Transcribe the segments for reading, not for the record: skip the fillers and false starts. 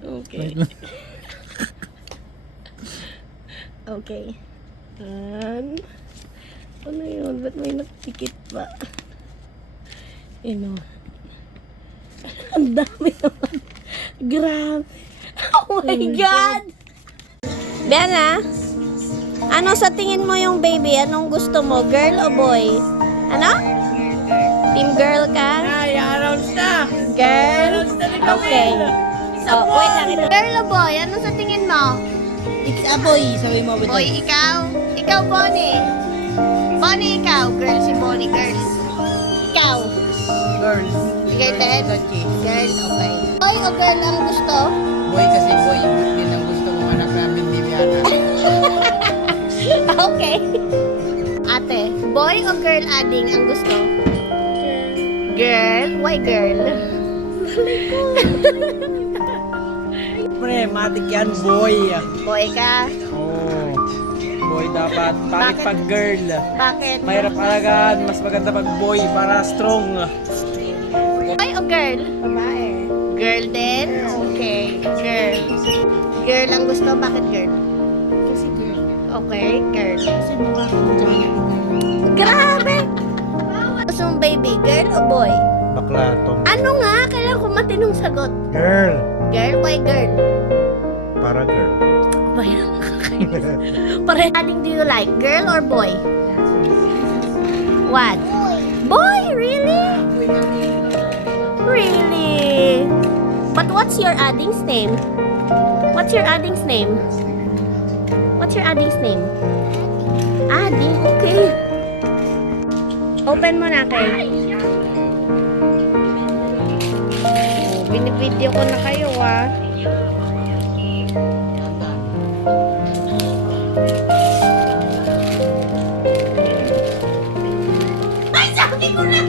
Okay. Okay. Ano yun? Ba't may nagpikit pa? Ang dami naman. Grabe. Oh my God! Bella, ano sa tingin mo yung baby? Anong gusto mo? Girl o boy? Ano? Team girl ka? Ay, announce na! Girl? Okay. Oh, wait lang. Girl o boy? Ano sa tingin mo? It's a boy, sabi mo ba? Boy, ikaw? Ikaw, Bonnie. Bonnie, ikaw. Girl si Bonnie, girl. Ikaw. Girl. Ikaw din? Girl, okay. Boy o girl ang gusto? Boy kasi boy, din ang gusto mong anak namin, Viviana. Okay. Ate, boy o girl ading ang gusto? Girl. Why girl? Pre, matik yan, boy. Boy ka? Oh, boy dapat. Bakit pag girl? Bakit? Mahirap alagaan, mas maganda pag boy para strong. Boy o girl? Babae. Girl din? Okay. Girl. Girl ang gusto? Bakit girl? Kasi girl. Okay, girl. Kasi mukha ko dyan. Grabe! Gusto mong baby, girl o boy? Bakla, Tom. Ano nga? Kailangan ko matinong sagot. Girl. Girl, why girl? Para girl. Bayan Pare, aling do you like? Girl or boy? What? Boy, really? Really? But what's your adding's name? What's your adding's name? What's your adding's name? Adding, okay. Open mo na kay. Oh, binibideo ko na kayo ah. Ay, sabi ko na!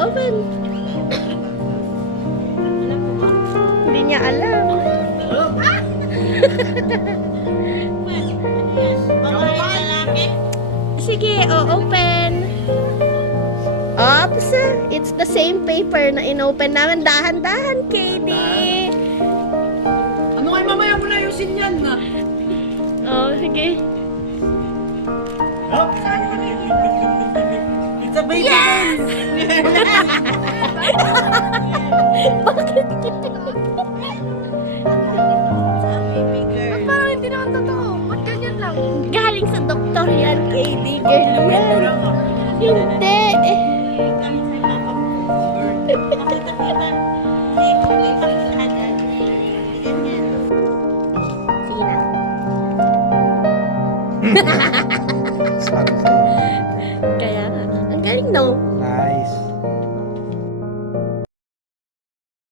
Open. Hindi niya alam. Sige, open. Oops, it's the same paper na inopen namin. Dahan-dahan, KD. Ano kayo mamaya mo na ayusin yan na? Oh, sige. It's a baby girl. Bakit? Girl. Parang hindi naman totoo. Ba't ganyan lang? Galing sa doktor yan, KD. Girl yan. Hindi. Sige na. Sabi Kaya, ang galing no?